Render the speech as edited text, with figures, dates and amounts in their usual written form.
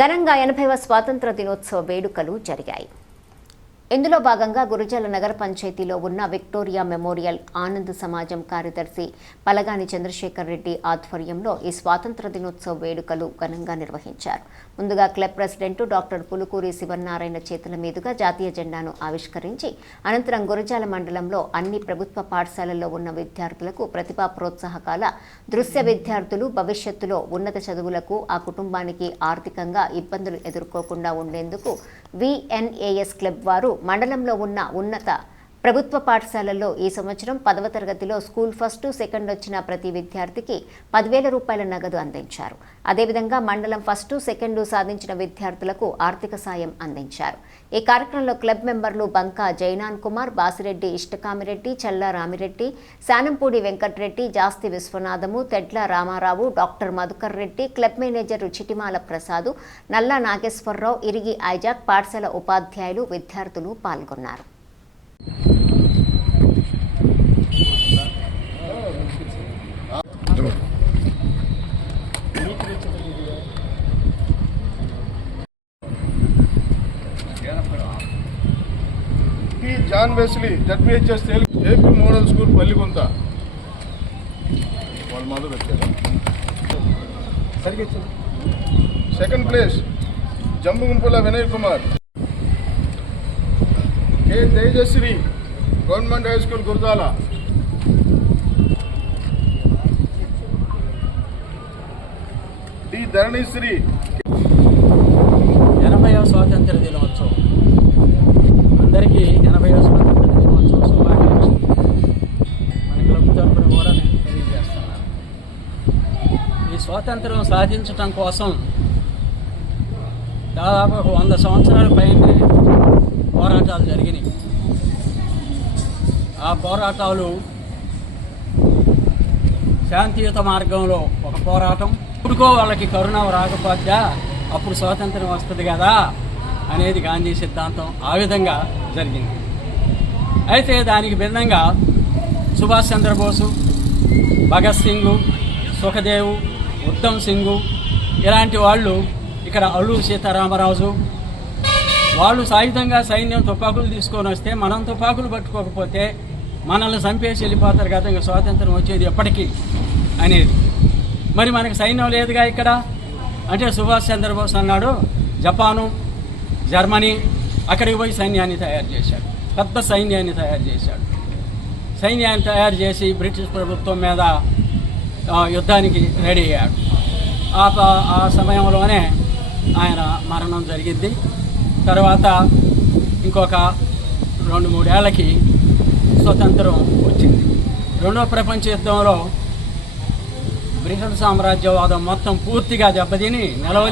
ఘనంగా 80వ స్వాతంత్ర దినోత్సవ వేడుకలు జరిగాయి. ఇందులో భాగంగా గురజాల నగర పంచాయతీలో ఉన్న విక్టోరియా మెమోరియల్ ఆనంద్ సమాజం కార్యదర్శి పలగాని చంద్రశేఖర్ రెడ్డి ఆధ్వర్యంలో ఈ స్వాతంత్ర దినోత్సవ వేడుకలు ఘనంగా నిర్వహించారు. ముందుగా club president doctor Pulukuri Sivanarayana చేతుల మీదుగా జాతీయ జెండాను ఆవిష్కరించి అనంతరం గురజాల మండలంలో అన్ని ప్రభుత్వ పాఠశాలల్లో ఉన్న విద్యార్థులకు ప్రతిభా ప్రోత్సాహకాల దృశ్య విద్యార్థులు భవిష్యత్తులో ఉన్నత చదువులకు ఆ కుటుంబానికి ఆర్థికంగా ఇబ్బందులు ఎదుర్కోకుండా ఉండేందుకు విఎన్ఏఎస్ క్లబ్ వారు మండలంలో ఉన్న ఉన్నత ప్రభుత్వ పాఠశాలల్లో ఈ సంవత్సరం 10వ తరగతిలో స్కూల్ ఫస్ట్ సెకండ్ వచ్చిన ప్రతి విద్యార్థికి 10,000 రూపాయల నగదు అందించారు. అదేవిధంగా మండలం ఫస్ట్ సెకండ్ సాధించిన విద్యార్థులకు ఆర్థిక సాయం అందించారు. ఈ కార్యక్రమంలో క్లబ్ మెంబర్లు Banka Jainan Kumar, Basireddy Ishtakamireddy, Challa Ramireddy, Shanampudi Venkatareddy, Jasti Vishwanatham, Tedla Ramarao, doctor Madhukar Reddy, club manager Chitimala Prasad, Nalla Nageswararao, Irigi Isaac, పాఠశాల ఉపాధ్యాయులు, విద్యార్థులు పాల్గొన్నారు. John Wesley ZPHS AP model school Palliguntha వాళ్ళు మొదలు వచ్చారు. Second place Jambugumpula Vinay Kumar, K Tejasri government high school Gurazala, D Dharanisri. 80వ స్వాతంత్ర దినోత్సవం అందరికీ 80వ స్వాతంత్ర దినోత్సవం శుభాకాంక్షలు. మన క్లబ్ తరపున కూడా నేను తెలియజేస్తున్నాను. ఈ స్వాతంత్రం సాధించటం కోసం దాదాపు 100 సంవత్సరాల పైనే పోరాటాలు జరిగినాయి. ఆ పోరాటాలు శాంతియుత మార్గంలో ఒక పోరాటం. ఇప్పుడుకో వాళ్ళకి కరుణ రాకపోతే అప్పుడు స్వాతంత్రం వస్తుంది కదా అనేది గాంధీ సిద్ధాంతం. ఆ విధంగా జరిగింది. అయితే దానికి భిన్నంగా సుభాష్ చంద్రబోసు, భగత్ సింగ్, సుఖదేవ్, ఉత్తమ్ సింగ్ ఇలాంటి వాళ్ళు, ఇక్కడ అల్లూరి సీతారామరాజు వాళ్ళు సాయుధంగా సైన్యం తుపాకులు తీసుకొని వస్తే మనం తుపాకులు పట్టుకోకపోతే మనల్ని చంపేసి వెళ్ళిపోతారు కదా, ఇంకా స్వాతంత్రం వచ్చేది ఎప్పటికీ అనేది. మరి మనకు సైన్యం లేదుగా ఇక్కడ అంటే సుభాష్ చంద్రబోస్ అన్నాడు జపాను, జర్మనీ అక్కడికి పోయి సైన్యాన్ని తయారు చేశాడు. పెద్ద సైన్యాన్ని తయారు చేశాడు. సైన్యాన్ని తయారు చేసి బ్రిటిష్ ప్రభుత్వం మీద యుద్ధానికి రెడీ అయ్యాడు. ఆ సమయంలోనే ఆయన మరణం జరిగింది. తర్వాత ఇంకొక 2-3 ఏళ్ళకి స్వతంత్రం వచ్చింది. రెండో ప్రపంచ యుద్ధంలో బ్రిటిష్ సామ్రాజ్యవాదం మొత్తం పూర్తిగా దెబ్బతిని నిలవలే